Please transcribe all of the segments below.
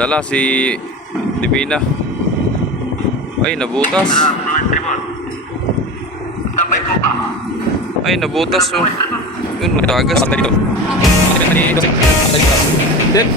dala si Divina. Ay, nabutas. Ay, nabutas oh. Yun, tagas. Then,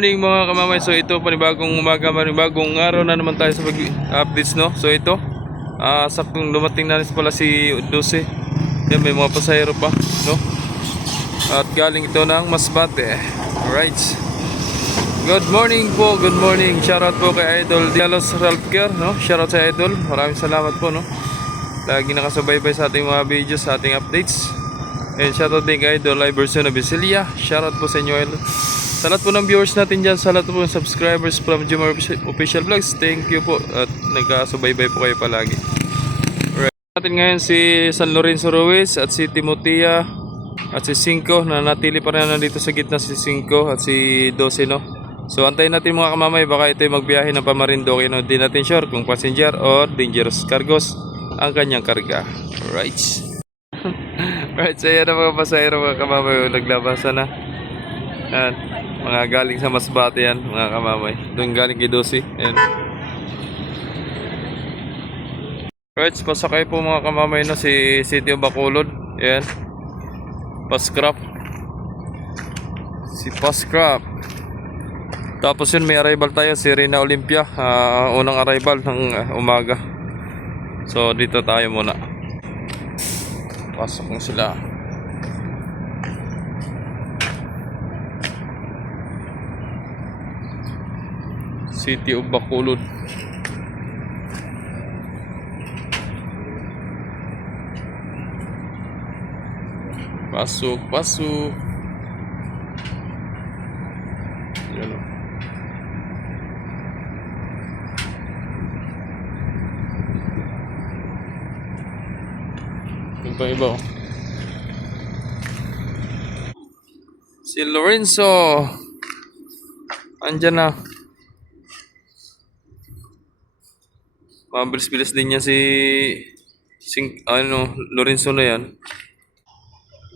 morning mga kamamay. So ito panibagong umaga, panibagong araw na naman tayo sa updates, no. So ito saktong dumating na rin pala si 12. Yan, may mga pasahero pa, no. At galing ito ng Masbate. Alright, good morning po, good morning. Shoutout po kay Idol Dialos Healthcare, no. Shoutout sa Idol, maraming salamat po, no. Lagi nakasubaybay sa ating mga videos, sa ating updates. And shoutout din kay Idol Iverson Abisilia. Shoutout po sa inyo, Idol. Sa lahat po ng viewers natin dyan, sa lahat po ng subscribers from Jomar Official Vlogs, thank you po at nagkasubaybay po kayo palagi. Alright, natin ngayon si San Lorenzo Ruiz at si Timotea at si Cinco, na natili pa rin nandito sa gitna si Cinco at si 12, no. So antayin natin mga kamamay, baka ito ay magbiyahe ng Pamarindoque, no. Di natin sure kung passenger or dangerous cargos ang kanyang karga. Alright. Alright, so yan ang mga pasahero mga kamamay, naglabasan na. At mga galing sa Masbate yan mga kamamay, doon galing kay 12. Ayan. Right, pasakay po mga kamamay na si City of Bacolod. Ayan, Pascrap, si Pascrap. Tapos yun may arrival tayo, si Reina Olympia, unang arrival ng umaga. So dito tayo muna, pasok na sila. City of Bacolod. Pasok, pasok. Yan o. Yung pang iba o. Si Lorenzo andyan na. Mabilis-bilis din niya si Lorenzo na yan.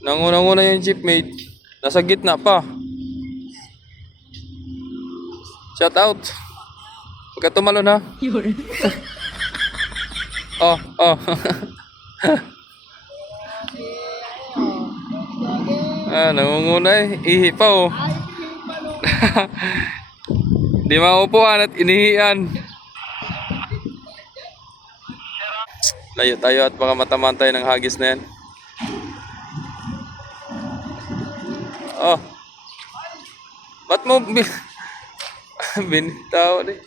Nanguna-nguna yung jeepmate, nasa gitna pa. Shout out. Pagka tumalon ha. Oh, oh. Nangunguna eh. Ihi pa oh. Di maupuan at inihian. Layo tayo at baka matamaan tayo ng hagis na yan. Oh, ba't mo binitaw eh?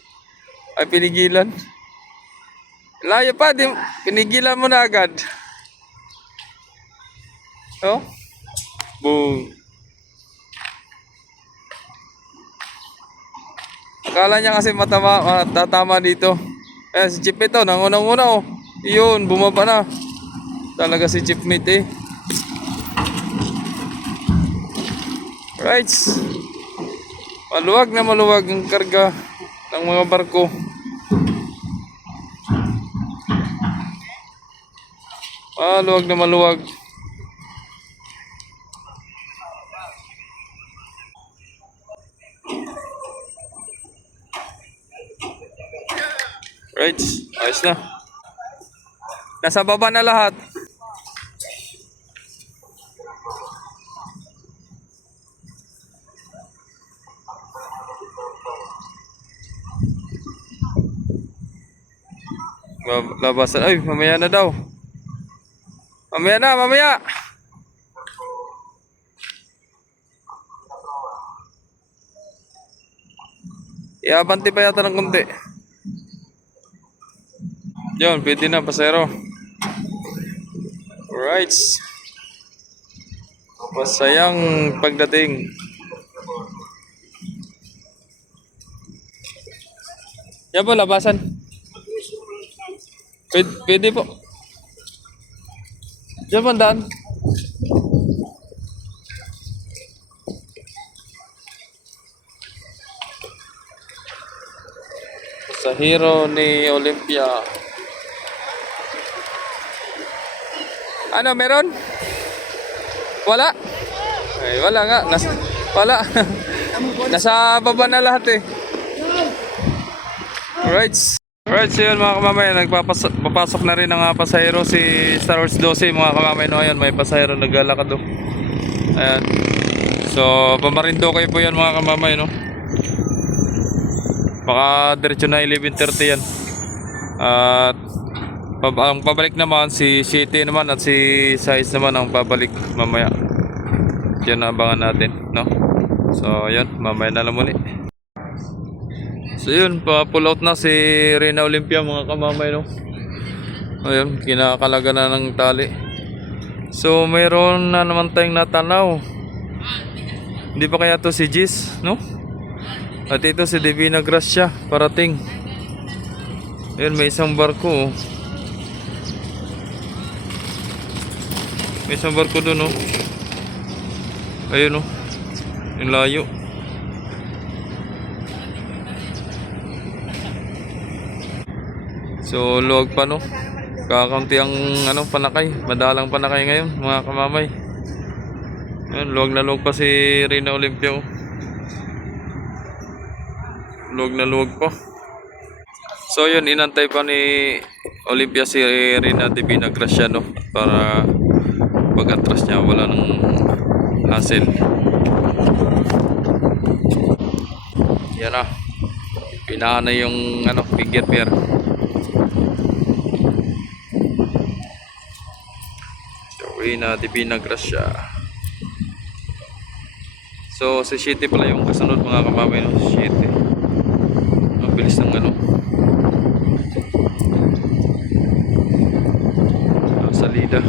Ay, pinigilan. Layo pa, pinigilan mo na agad. Oh, boom. Akala niya kasi matatama dito. Eh, si Chip ito, nangunang-una oh. Yun, bumaba na. Talaga si jeepmate eh. Right. Maluwag na maluwag ang karga ng mga barko. Maluwag na maluwag. Right. Ayos na. Nasa baba na lahat. Labasan. Ay, mamaya na daw. Mamaya na, mamaya. Iabanti pa yata ng konti. Yun, pwede na, pasero. Alright. Masayang pagdating. Yan po, labasan. Pwede po. Diyan po, ang daan. Sa hero ni Olympia. Ano, meron? Wala? Ay, wala nga. Wala. Nasa baba na lahat eh. Alright. Alright, so yun mga kamamay, papasok na rin ang pasahero si Star Wars 12 mga kamamay. No, ayun, may pasahero naglalakad do. Ayan. So, Pamarinduque po yan mga kamamay, no. Baka diretso na 11:30 yan. At ang pabalik naman si City naman at si Size naman ang pabalik mamaya. Diyan abangan natin, no? So, ayun, mamaya na lang muli. So, yun, pa-pull out na si Reyna Olympia mga kamamay, no? Ayun, kinakalaga na ng tali. So, mayroon na naman tayong natanaw. Hindi pa kaya to si Gis, no? At ito si Divina Gracia, parating. Ayun, may isang barko, oh. May isang barko doon, oh. Ayun, oh. Yung layo. So, luwag pa, no? Kakaunti ang panakay. Madalang panakay ngayon, mga kamamay. Ayun, luwag na luwag pa si Reyna Olympia, oh. Luwag na luwag pa. So, yun, inantay pa ni Olympia si Reyna Divina Gracia, no? Para pag-atras niya, wala nang hassle. Yan na. Pinahan na yung finger pair. Reyna Divina Gracia. So, si City pala yung kasunod mga kamamay, no? City. Ang bilis ng salida.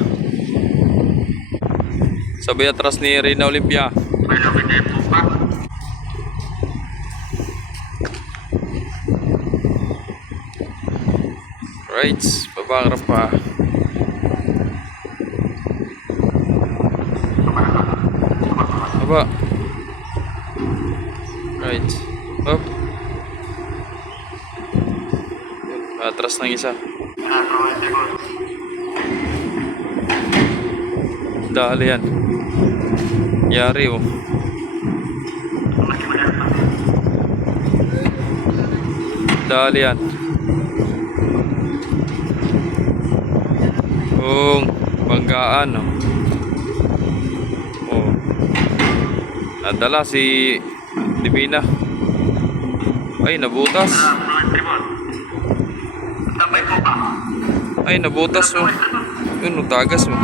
Sabay atras ni Reyna Olympia. Right, babangrap pa. Aba. Right. Up. Atras ng isa. Dali yan. Yari, oh. Dali yan. Banggaan, oh. Oh. Nadala si Divina. Ay, nabutas. Ay, nabutas, oh. Yun, tagas, oh.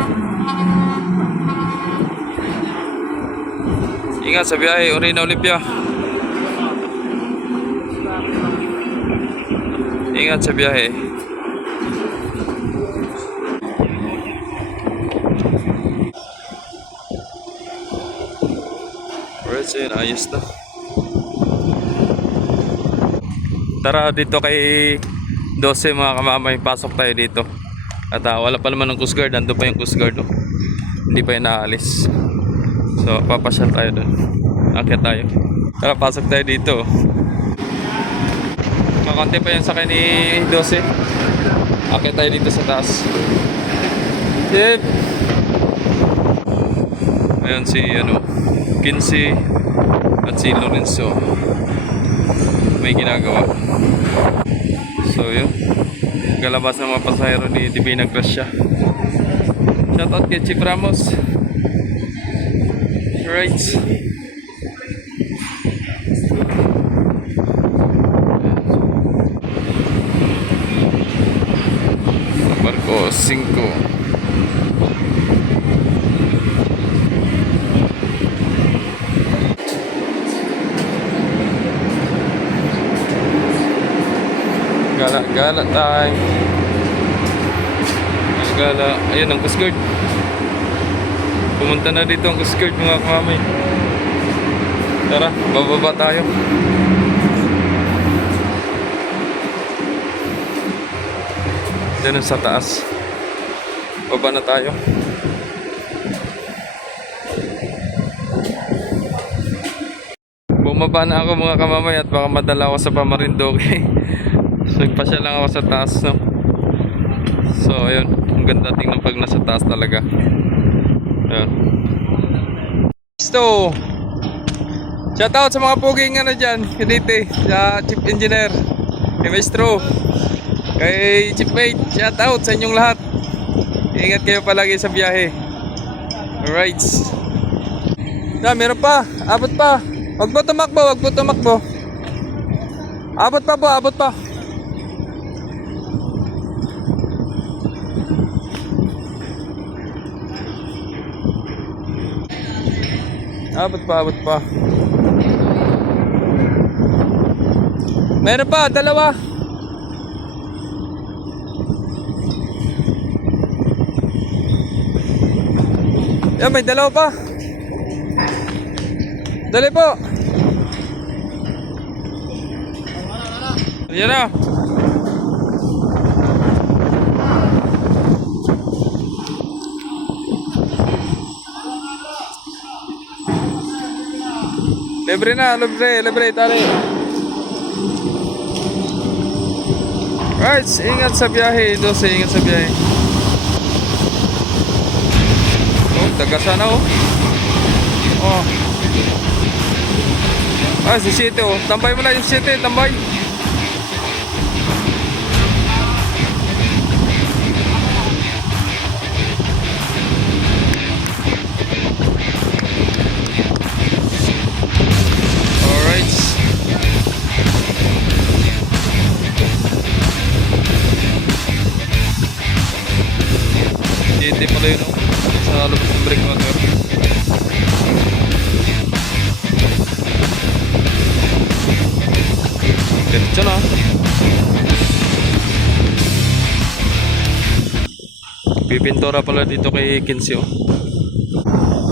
Ingat sa biyahe, Reyna Olympia. Ingat sa biyahe. Alright, so yun, ayos na. Tara dito kay 12 mga kamamay, pasok tayo dito. At wala pa naman ng Coast Guard, nandun pa yung Coast Guard, oh. Hindi pa yung naalis. So, papasyal tayo doon. Akit tayo. Tara, pasok tayo dito. Kakunti pa yung sakay ni 12. Akit tayo dito sa taas. Sip! Ayun si, Kinsey at si Lorenzo. May ginagawa. So, yun. Galabas ng mga pasahero ni Divina Gracia. Shoutout kay Chief Ramos. Right. Barko 5. Gala tayo. Gala. Ayun ang Coast Guard. Pumunta na dito ang Coast Guard mga kamamay. Tara, bababa tayo. Diyan sa taas. Baba na tayo. Bumaba na ako mga kamamay at baka madala ako sa Pamarindoque. Nagpasya lang ako sa taas, no? So ayun, ang ganda tingnan pag nasa taas talaga. Ayun. So shout out sa mga puging ano dyan, Kinite, sa Chief Engineer, kay Maestro, kay Chief Mate, shout out sa inyong lahat. Ingat kayo palagi sa biyahe. Alright. Meron pa, abot pa. Wag mo tumakbo, wag mo tumakbo. Abot pa po, abot pa. Abot pa, abot pa. Meron pa, dalawa. Yan, may dalawa pa. Dali po. Yan na. Libre na, libre, tali. Right, ingat sa biyahe, Dose, ingat sa biyahe. Oh, taga sana oh. Oh. Ah, si City oh. Tambay mo na yung City, tambay. Alright. City pala yun oh. Sa labas ng breakwater. Diretso na. Pipintura pala dito kay Kinsey oh.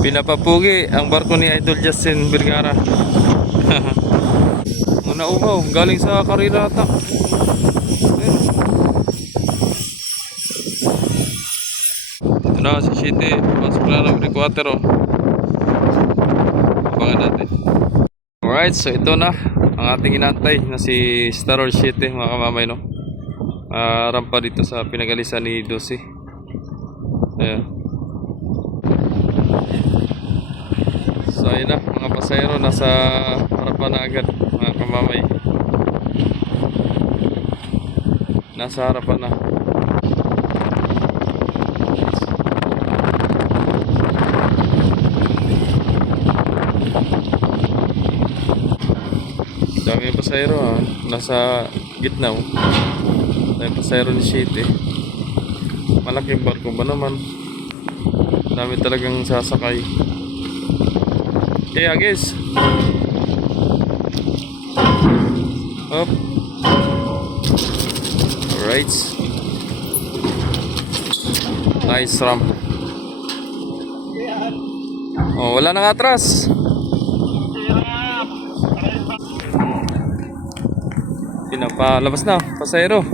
Pinapapugi ang barko ni Idol Justin Vergara. Muna umaw, galing sa Karirata. Ito na si City, pasok na ng breakwater oh. Abangan natin. Alright, so ito na ang ating inantay na si Star Wars City mga kamamay no. Rampa dito sa pinagalisan ni Dose. Ayan. So ayun na mga pasahero, nasa harapan na agad mga kamamay. Nasa harapan na. Dami yung pasahero ha. Nasa gitna oh. Dami yung pasahero ni City. Malaking barko ba naman. Dami talagang sasakay. Okay, guys. Up. Alright. Nice ramp. Oh, wala nang atras. Pinapalabas na, pasahero.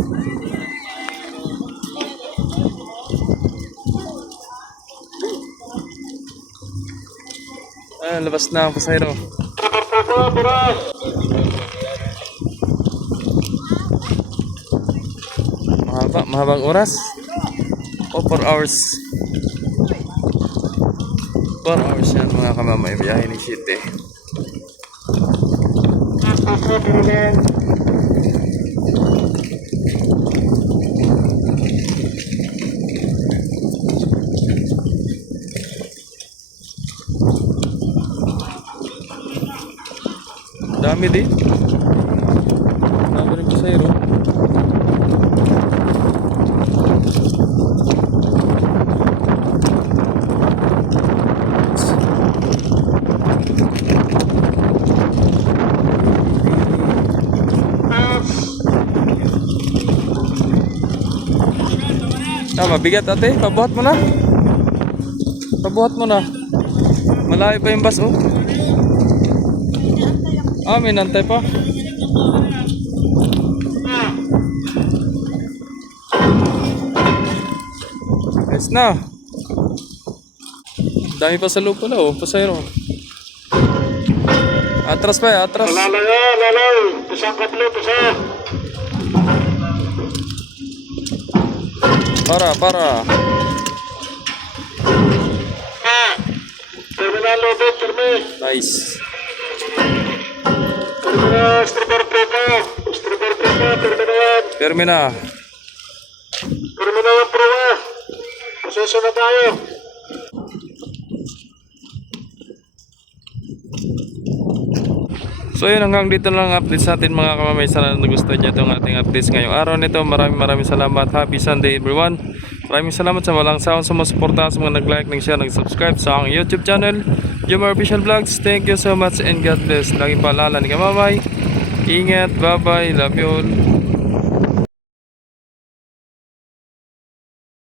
Labas na ang pasahero. Mahabang oras. O 4 hours. 4 hours yan mga kamamay, biyahe ni City. Dami din. Dami rin pasahero. Mabigat ate, pabuhat mo na. Pabuhat. buhat mo na. Malayo pa yung bus, oh. Ah, may nantay pa. Yes na. Dami pa sa loob pala, oh. Pasayro. Atras pa, atras. Lalaw. Pusang katlo, pusang. Para. Terminal Lobet, termi. Nice. Terminal Stripper Propa, terminal. Termina. Terminal Proa. Proseso na tayo. So yun, hanggang dito lang ang updates natin mga kamamay. Sana nagustuhan nyo itong ating updates ngayong araw nito. Maraming salamat. Happy Sunday everyone. Maraming salamat sa walang sawang sumusuporta, sa mga nag-like, nag-share, nag-subscribe sa aking YouTube channel, Jomar Official Vlogs. Thank you so much and God bless. Laging paalala ni kamamay. Ingat, bye bye, love you all.